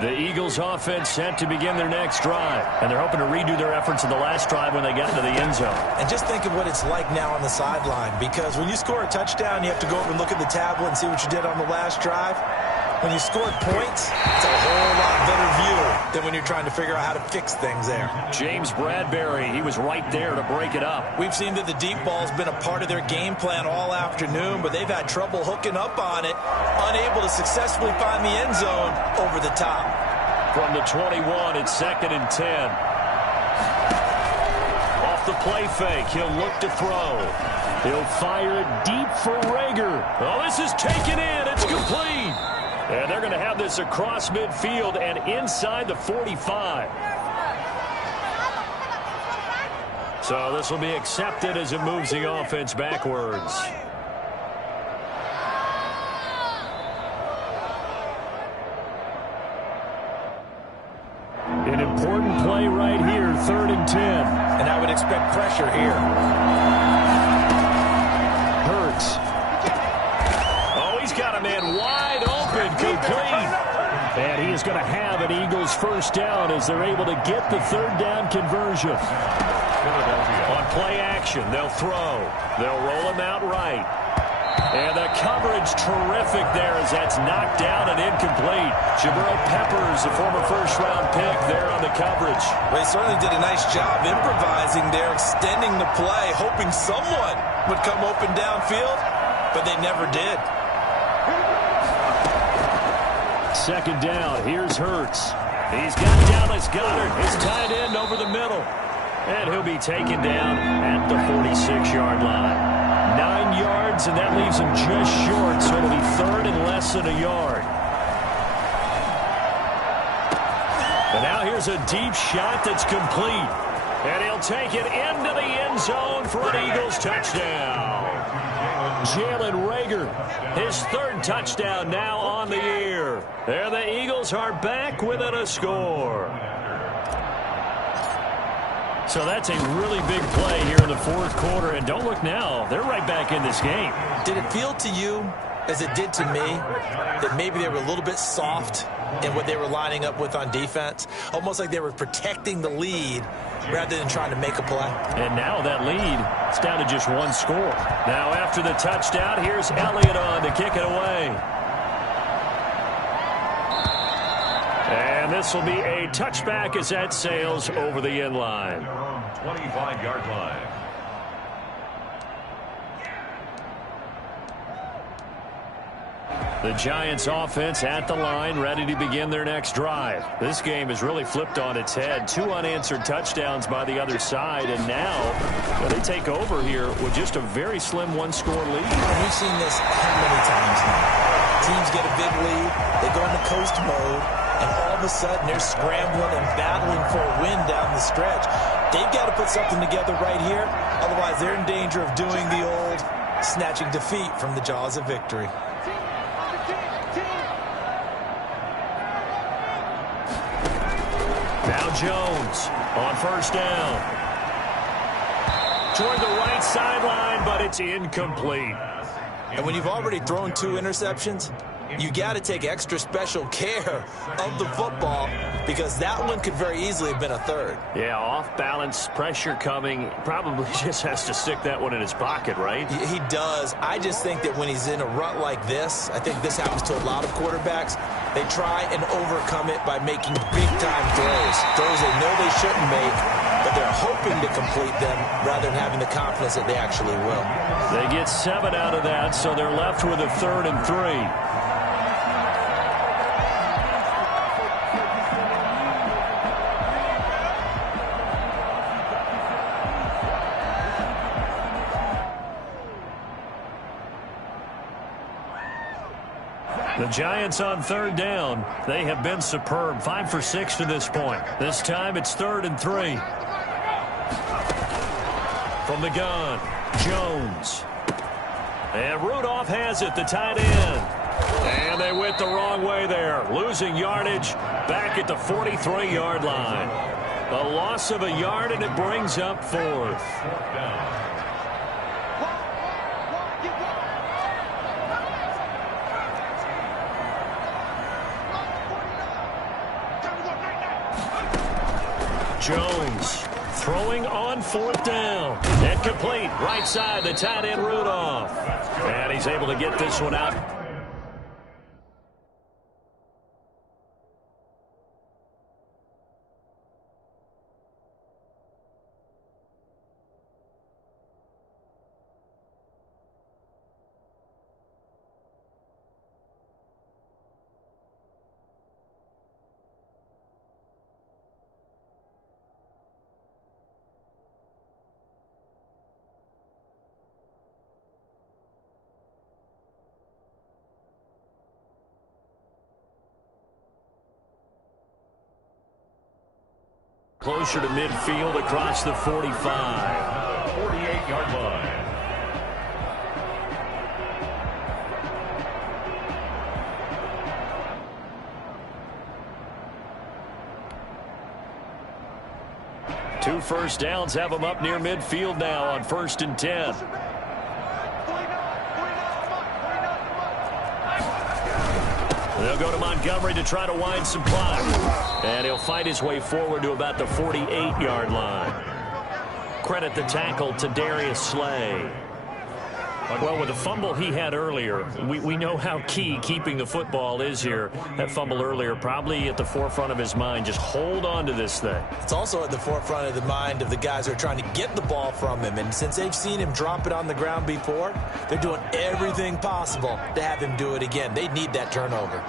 The Eagles offense set to begin their next drive. And they're hoping to redo their efforts in the last drive when they got into the end zone. And just think of what it's like now on the sideline. Because when you score a touchdown, you have to go over and look at the tablet and see what you did on the last drive. When you scored points, it's a whole lot better view than when you're trying to figure out how to fix things there. James Bradbury, he was right there to break it up. We've seen that the deep ball's been a part of their game plan all afternoon, but they've had trouble hooking up on it, unable to successfully find the end zone over the top. From the 21, it's 2nd and 10. Off the play fake, he'll look to throw. He'll fire it deep for Rager. Oh, this is taken in. It's complete. And they're going to have this across midfield and inside the 45. So this will be accepted as it moves the offense backwards. An important play right here, 3rd and 10. And I would expect pressure here. Hurts. Oh, he's got a man wide open, complete. And he is going to have an Eagles 1st down as they're able to get the 3rd down conversion. On play action, they'll throw. They'll roll him out right. And the coverage terrific there as that's knocked down and incomplete. Jabril Peppers, the former 1st-round pick, there on the coverage. Well, he certainly did a nice job improvising there, extending the play, hoping someone would come open downfield, but they never did. 2nd down. Here's Hurts. He's got Dallas Goedert, his tight end over the middle. And he'll be taken down at the 46-yard line. 9 yards, and that leaves him just short, so it'll be 3rd and less than a yard. And now here's a deep shot that's complete. And he'll take it into the end zone for an Eagles touchdown. Jalen Rager, his 3rd touchdown now on the year. There the Eagles are back within a score. So that's a really big play here in the 4th quarter. And don't look now, they're right back in this game. Did it feel to you, as it did to me, that maybe they were a little bit soft in what they were lining up with on defense? Almost like they were protecting the lead rather than trying to make a play. And now that lead, it's down to just 1 score. Now after the touchdown, here's Elliott on to kick it away. this will be a touchback as that sails over the end line. Their own 25-yard line. The Giants offense at the line, ready to begin their next drive. This game has really flipped on its head. 2 unanswered touchdowns by the other side, and now they take over here with just a very slim one-score lead. And we've seen this how many times now? Teams get a big lead, they go into coast mode, and all of a sudden they're scrambling and battling for a win down the stretch. They've got to put something together right here, otherwise they're in danger of doing the old snatching defeat from the jaws of victory. Now Jones on first down. Toward the right sideline, but it's incomplete. And when you've already thrown 2 interceptions, you got to take extra special care of the football because that one could very easily have been a third. Yeah, off balance, pressure coming. Probably just has to stick that one in his pocket, right? He does. I just think that when he's in a rut like this, I think this happens to a lot of quarterbacks, they try and overcome it by making big-time throws. Throws they know they shouldn't make, but they're hoping to complete them rather than having the confidence that they actually will. They get 7 out of that, so they're left with a 3rd and 3. The Giants on 3rd down. They have been superb. 5 for 6 to this point. This time it's 3rd and 3. From the gun, Jones. And Rudolph has it, the tight end. And they went the wrong way there. Losing yardage back at the 43-yard line. A loss of a yard, and it brings up 4th. Jones throwing on 4th down. And complete. Right side, the tight end, Rudolph. And he's able to get this one out. Closer to midfield across the 45. 48-yard line. Two first downs have them up near midfield now on 1st and 10. They'll go to Montgomery to try to wind some clock. And he'll fight his way forward to about the 48-yard line. Credit the tackle to Darius Slay. Well, with the fumble he had earlier, we know how key keeping the football is here. That fumble earlier probably at the forefront of his mind. Just hold on to this thing. It's also at the forefront of the mind of the guys who are trying to get the ball from him. And since they've seen him drop it on the ground before, they're doing everything possible to have him do it again. They need that turnover.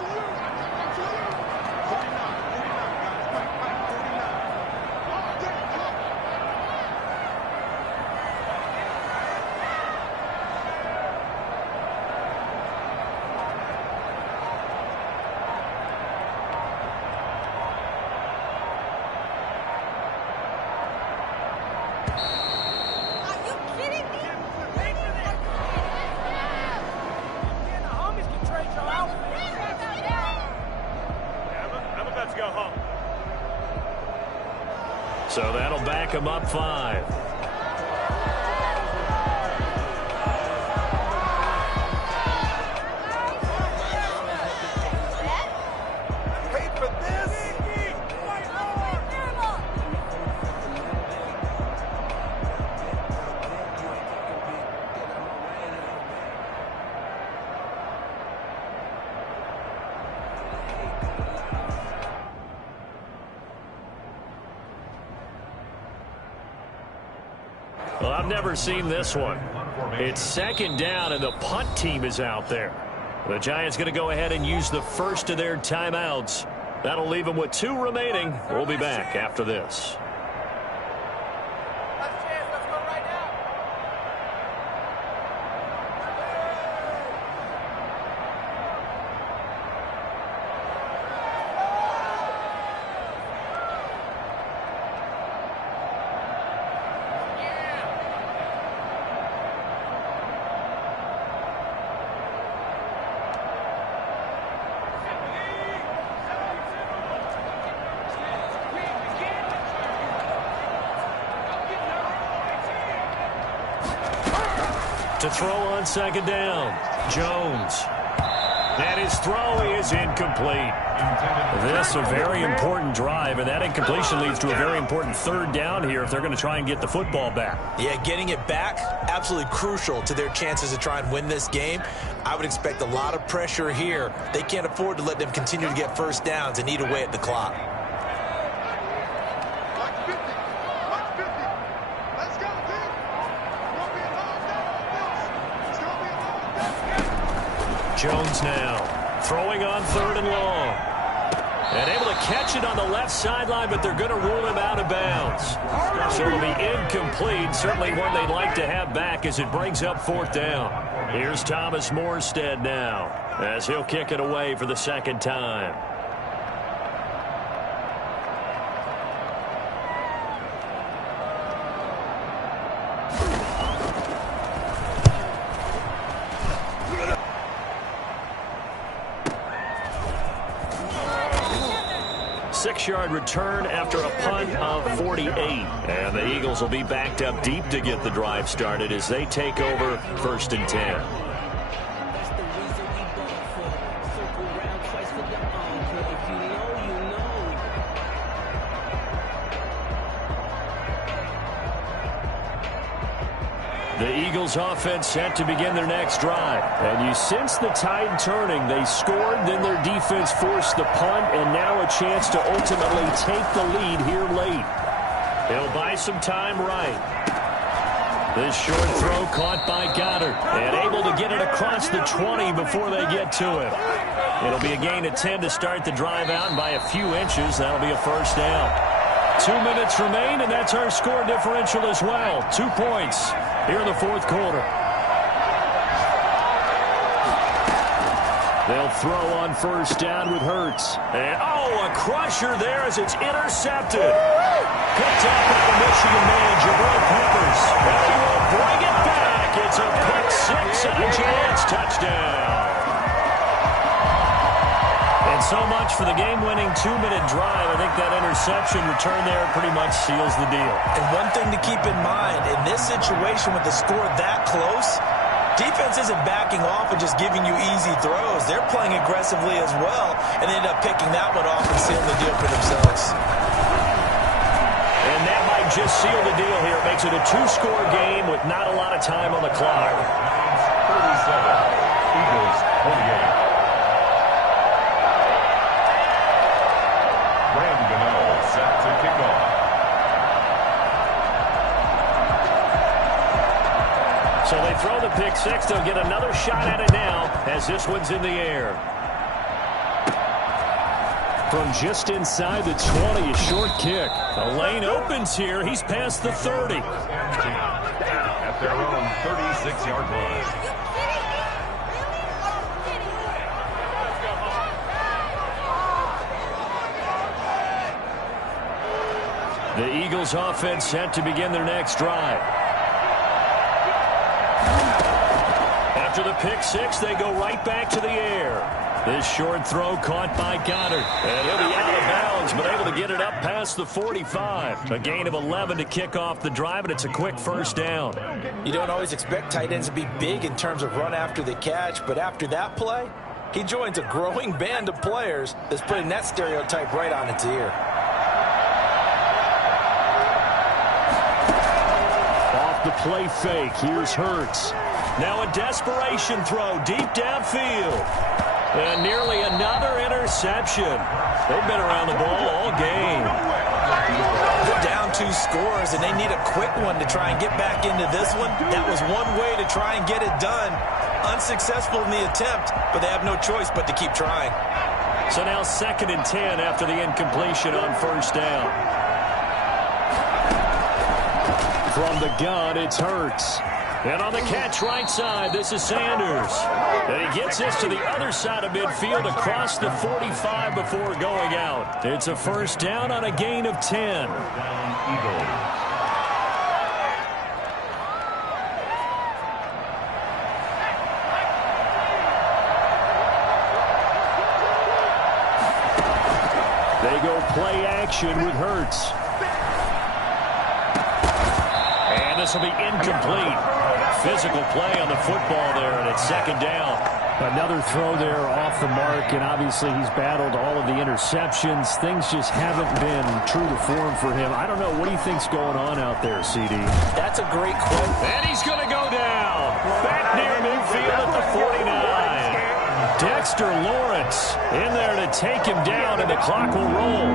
So that'll back him up 5. I've never seen this one. It's second down, and the punt team is out there. The Giants going to go ahead and use the first of their timeouts. That'll leave them with 2 remaining. We'll be back after this. To throw on second down, Jones. And his throw is incomplete. This a very important drive, and that incompletion leads to a very important third down here if they're going to try and get the football back. Yeah, getting it back, absolutely crucial to their chances to try and win this game. I would expect a lot of pressure here. They can't afford to let them continue to get first downs and eat away at the clock. Jones now throwing on 3rd and long. And able to catch it on the left sideline, but they're going to rule him out of bounds. So it'll be incomplete. Certainly one they'd like to have back as it brings up 4th down. Here's Thomas Morstead now as he'll kick it away for the second time. Six-yard return after a punt of 48. And the Eagles will be backed up deep to get the drive started as they take over 1st and 10. The Eagles offense set to begin their next drive. And you sense the tide turning. They scored, then their defense forced the punt, and now a chance to ultimately take the lead here late. He'll buy some time right. This short throw caught by Goddard and able to get it across the 20 before they get to it. It'll be a gain of 10 to start the drive out, and by a few inches, that'll be a first down. 2 minutes remain, and that's our score differential as well. 2 points here in the 4th quarter. They'll throw on first down with Hurts. And, a crusher there as it's intercepted. Picked up by the Michigan man, Jabril Peppers. And he will bring it back. It's a pick six and a Giants touchdown. And so much for the game-winning 2-minute drive. I think that interception return there pretty much seals the deal. And one thing to keep in mind, in this situation with the score that close, defense isn't backing off and just giving you easy throws. They're playing aggressively as well, and they end up picking that one off and sealing the deal for themselves. And that might just seal the deal here. It makes it a 2-score game with not a lot of time on the clock. 37, Eagles 28. Set to kick off. So they throw the pick six. They'll get another shot at it now as this one's in the air. From just inside the 20, a short kick. The lane opens here. He's past the 30. At their own 36-yard line. The Eagles offense set to begin their next drive. After the pick six, they go right back to the air. This short throw caught by Goddard. And he'll be out of bounds, but able to get it up past the 45. A gain of 11 to kick off the drive, and it's a quick first down. You don't always expect tight ends to be big in terms of run after the catch, but after that play, he joins a growing band of players that's putting that stereotype right on its ear. The play fake. Here's Hurts. Now a desperation throw deep downfield. And nearly another interception. They've been around the ball all game. They're down 2 scores, and they need a quick one to try and get back into this one. That was one way to try and get it done. Unsuccessful in the attempt, but they have no choice but to keep trying. So now 2nd and 10 after the incompletion on first down. From the gun, it's Hurts. And on the catch right side, this is Sanders. And he gets this to the other side of midfield across the 45 before going out. It's a first down on a gain of 10. Eagles. They go play action with Hurts. And this will be incomplete. Physical play on the football there, and it's 2nd down. Another throw there off the mark, and obviously he's battled all of the interceptions. Things just haven't been true to form for him. I don't know. What do you think's going on out there, CD? That's a great quote. And he's going to go down. Back near midfield at the 49. Dexter Lawrence in there to take him down, and the clock will roll.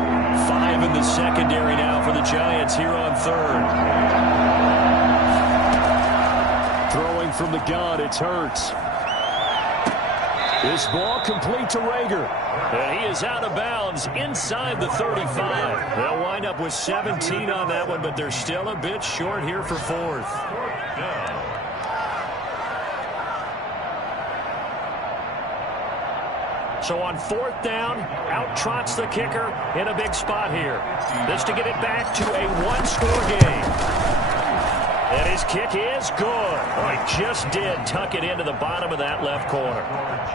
5 in the secondary now for the Giants here on 3rd. Throwing from the gun, it's Hurts. This ball complete to Rager. And he is out of bounds inside the 35. They'll wind up with 17 on that one, but they're still a bit short here for 4th. So on 4th down, out trots the kicker in a big spot here. This to get it back to a 1-score game. And his kick is good. Oh, he just did tuck it into the bottom of that left corner.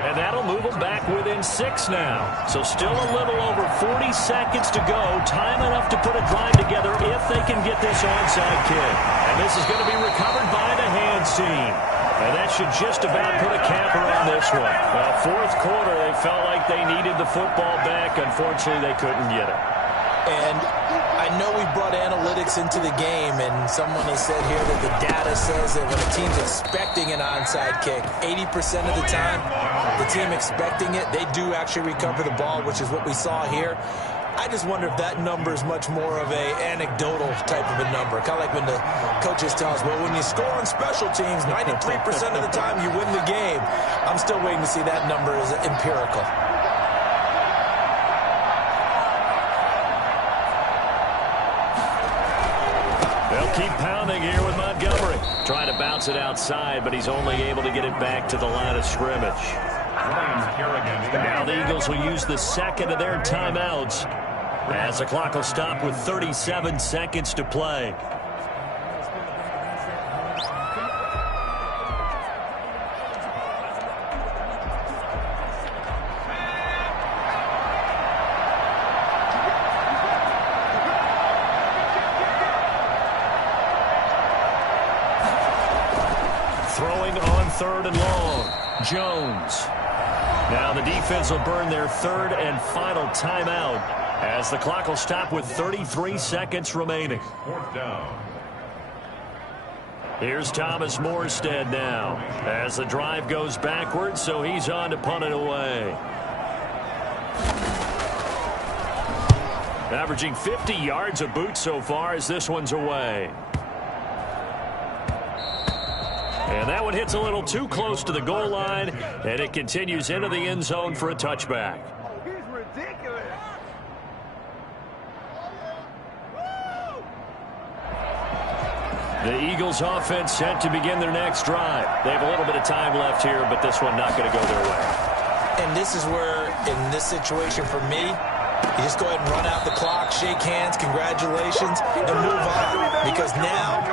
And that'll move them back within 6 now. So still a little over 40 seconds to go. Time enough to put a drive together if they can get this onside kick. And this is going to be recovered by the hands team. And that should just about put a capper on this one. Well, 4th quarter, they felt like they needed the football back. Unfortunately, they couldn't get it. And I know we brought analytics into the game, and someone has said here that the data says that when a team's expecting an onside kick, 80% of the time, the team expecting it, they do actually recover the ball, which is what we saw here. I just wonder if that number is much more of a anecdotal type of a number. Kind of like when the coaches tell us, well, when you score on special teams, 93% of the time you win the game. I'm still waiting to see that number as empirical. Keep pounding here with Montgomery. Trying to bounce it outside, but he's only able to get it back to the line of scrimmage. Now the Eagles will use the 2nd of their timeouts as the clock will stop with 37 seconds to play. Throwing on 3rd and long, Jones. Now the defense will burn their 3rd and final timeout as the clock will stop with 33 seconds remaining. 4th down. Here's Thomas Morstead now as the drive goes backwards, so he's on to punt it away. Averaging 50 yards a boot so far as this one's away. And that one hits a little too close to the goal line, and it continues into the end zone for a touchback. He's ridiculous. The Eagles offense set to begin their next drive. They have a little bit of time left here, but this one not going to go their way. And this is where, in this situation for me, you just go ahead and run out the clock, shake hands, congratulations, and move on. Because now,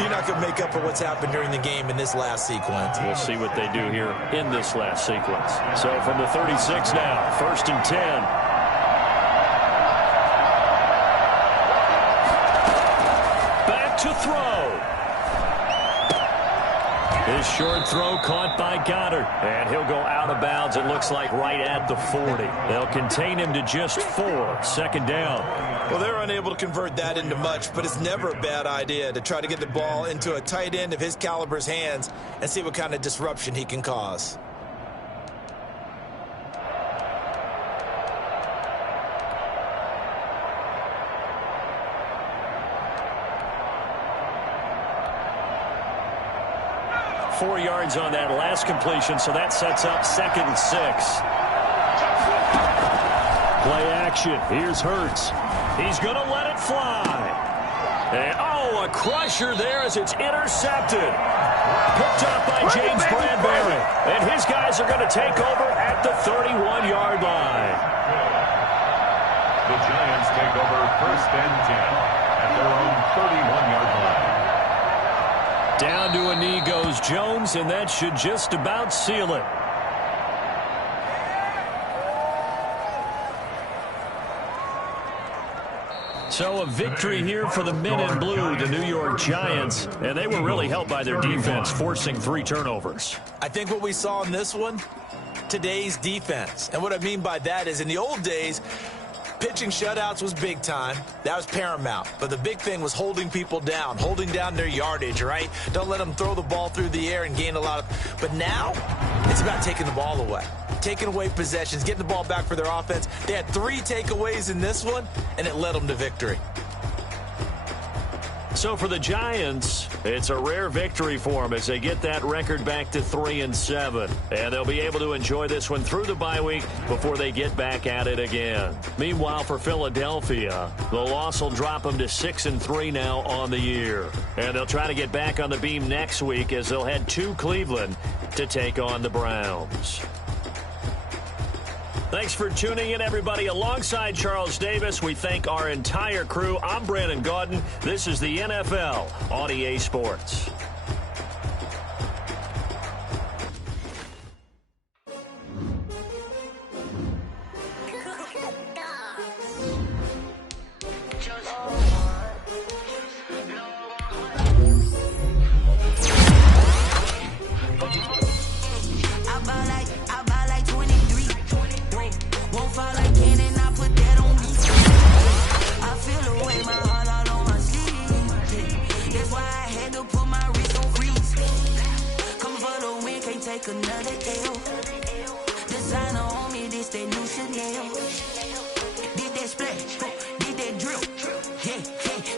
you're not going to make up for what's happened during the game in this last sequence. We'll see what they do here in this last sequence. So from the 36 now, 1st and 10. Back to throw. His short throw caught by Goddard. And he'll go out of bounds, it looks like, right at the 40. They'll contain him to just 4. 2nd down. Well, they're unable to convert that into much, but it's never a bad idea to try to get the ball into a tight end of his caliber's hands and see what kind of disruption he can cause. 4 yards on that last completion, so that sets up 2nd and 6. Play action. Here's Hurts. He's going to let it fly. And, a crusher there as it's intercepted. Picked up by James Bradbury. And his guys are going to take over at the 31-yard line. The Giants take over 1st and 10 at their own 31-yard line. Down to a knee goes Jones, and that should just about seal it. So a victory here for the men in blue, the New York Giants, and they were really helped by their defense, forcing 3 turnovers. I think what we saw in this one, today's defense. And what I mean by that is in the old days, pitching shutouts was big time. That was paramount. But the big thing was holding people down, holding down their yardage, right? Don't let them throw the ball through the air and gain a lot of... But now, it's about taking the ball away. Taking away possessions, getting the ball back for their offense. They had 3 takeaways in this one, and it led them to victory. So for the Giants, it's a rare victory for them as they get that record back to 3-7. And they'll be able to enjoy this one through the bye week before they get back at it again. Meanwhile, for Philadelphia, the loss will drop them to 6-3 now on the year. And they'll try to get back on the beam next week as they'll head to Cleveland to take on the Browns. Thanks for tuning in, everybody. Alongside Charles Davis, we thank our entire crew. I'm Brandon Gaudin. This is the NFL on EA Sports.